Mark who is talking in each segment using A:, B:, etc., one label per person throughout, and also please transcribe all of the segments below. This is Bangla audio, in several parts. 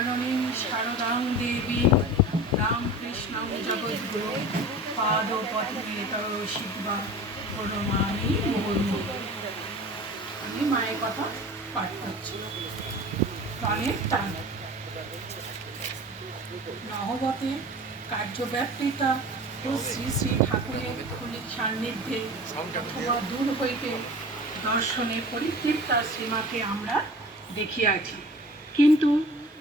A: জননী শারদাং দেবী রামকৃষ্ণং জগদ্গুরু পাদ পথে তর শিবা প্রণমামি মুহুর্মুহু আমি মায়ের কথা পাঠ করছি। প্রাণের টান নহবতে কার্যব্যাপ্তিতা ও শ্রী শ্রী ঠাকুরের সান্নিধ্যে অথবা দূর হইতে দর্শনে পরিতৃপ্তা সীমাকে আমরা দেখিয়াছি। কিন্তু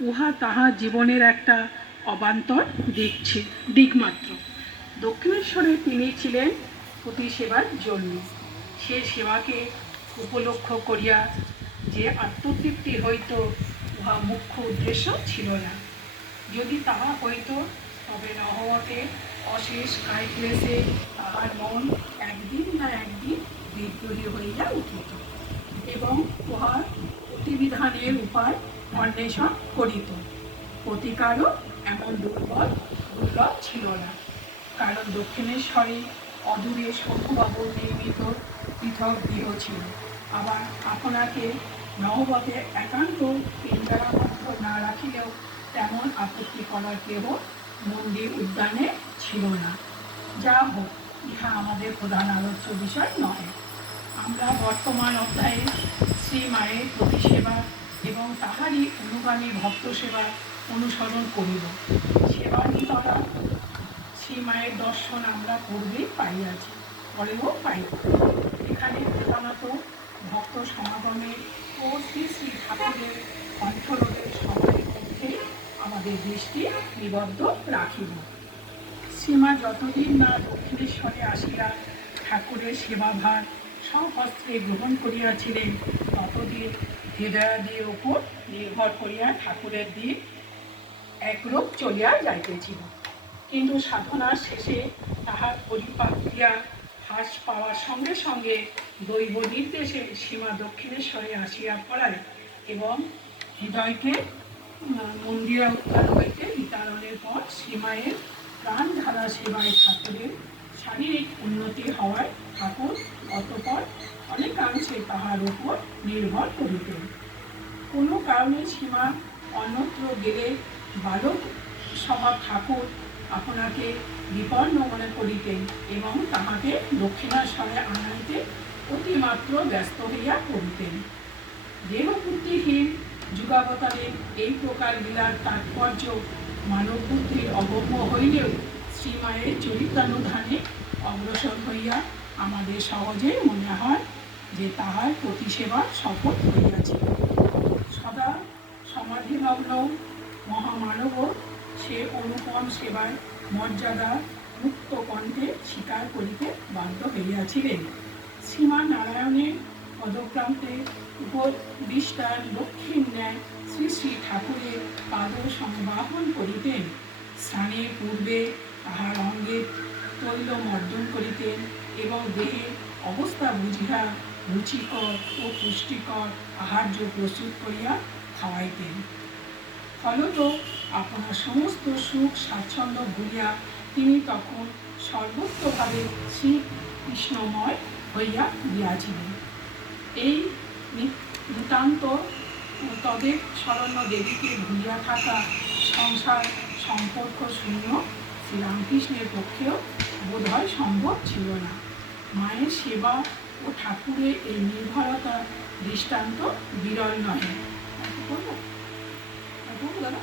A: উহা তাহা জীবনের একটা অবান্তর দিক ছিল দিকমাত্র। দক্ষিণেশ্বরে তিনি ছিলেন প্রতি সেবার জন্য। সে সেবাকে উপলক্ষ করিয়া যে আত্মতৃপ্তি হইত, উহা মুখ্য উদ্দেশ্য ছিল না। যদি তাহা হইত, তবে নহবতে অশেষ কায়ক্লেশে তাহার মন একদিন না একদিন বিদ্রোহী হইয়া উঠিত এবং উহার প্রতিবিধানের উপায় অন্বেষণ করিত। প্রতিকারও এমন দুর্বল, দুর্লভ ছিল না। কারণ দক্ষিণেশ্বরে অদূরে শম্ভুবাবু নির্মিত পৃথক গৃহ ছিল। আবার আপনাকে নহবতে একান্ত পিঞ্জরাবদ্ধ না রাখিলেও তেমন আপত্তি করার কেহ মন্দির উদ্যানে ছিল না। যা হোক, ইহা আমাদের প্রধান আলোচ্য বিষয় নয় আমরা বর্তমান অধ্যায়ে শ্রী মায়ের প্রতি সেবা এবং তাহারই অনুগামী ভক্ত সেবা অনুসরণ করিব। সেবা নিতরা শ্রী মায়ের দর্শন আমরা পূর্বেই পাইয়াছি পরেও পাই এখানে প্রধানত ভক্ত সমাগমের ও শ্রী শ্রী ঠাকুরের কণ্ঠরোধের সময়ের মধ্যে আমাদের দৃষ্টি নিবদ্ধ রাখিব। সীমা যতদিন না দক্ষিণেশ্বরে আসিয়া ঠাকুরের সেবাভার সহস্ত্রে গ্রহণ করিয়াছিলেন ততদিন হৃদয়াদির উপর নির্ভর করিয়া ঠাকুরের দিক একরূপ চলিয়া যাইতেছিল। কিন্তু সাধনার শেষে তাহার হ্রাস পাওয়ার সঙ্গে সঙ্গে দৈব নির্দেশে সীমা দক্ষিণেশ্বরে আসিয়া পড়ায় এবং হৃদয়কে মন্দিরা উত্তার হইতে বিতারণের পর সীমায়ের প্রাণ ধারা সেবায় ঠাকুরের শারীরিক উন্নতি হওয়ায় ঠাকুর অতপর অনেকাংশে তাহার উপর নির্ভর করিতেন কোনো কারণে সীমা অন্যত্র গেলে বালক স্বভাব ঠাকুর আপনাকে বিপন্ন মনে করিতেন এবং তাহাকে দক্ষিণাস্বরে আনাইতে অতিমাত্র ব্যস্ত হইয়া পড়িতেন। দেহবুদ্ধিহীন যুগাবতারের এই প্রকার লীলার তাৎপর্য মানব বুদ্ধির অগম্য হইলেও শ্রীমায়ের চরিত্রানুধানে অগ্রসর হইয়া আমাদের সহজেই মনে হয় যে তাহার প্রতিসেবা সফল হইয়াছে। সদা সমাধিমগ্ন মহামানব সে অনুপম সেবার মর্যাদা মুক্ত কণ্ঠে স্বীকার করিতে বাধ্য হইয়াছিলেন। শ্রীমা নারায়ণের পদপ্রান্তে উপবিষ্টার দক্ষিণ ন্যায় শ্রী শ্রী ঠাকুরের পাদ সংবাহন করিতেন। স্নানের পূর্বে তাহার অঙ্গে তৈল মর্দন করিতেন এবং দেহের অবস্থা বুঝিয়া রুচিকর ও পুষ্টিকর আহার্য প্রস্তুত করিয়া খাওয়াইতেন। ফলত আপনার সমস্ত সুখ স্বাচ্ছন্দ্য ভুলিয়া তিনি তখন সর্বত্রভাবে শ্রী কৃষ্ণময় হইয়া গিয়াছিলেন। এই নিতান্ত তদের শরণ্য দেবীকে ভুলিয়া থাকা সংসার সম্পর্ক শূন্য শ্রীরামকৃষ্ণের পক্ষেও বোধহয় সম্ভব ছিল না। মায়ের সেবা ও ঠাকুরের এই নির্ভরতা দৃষ্টান্ত বিরল নয় দাদা?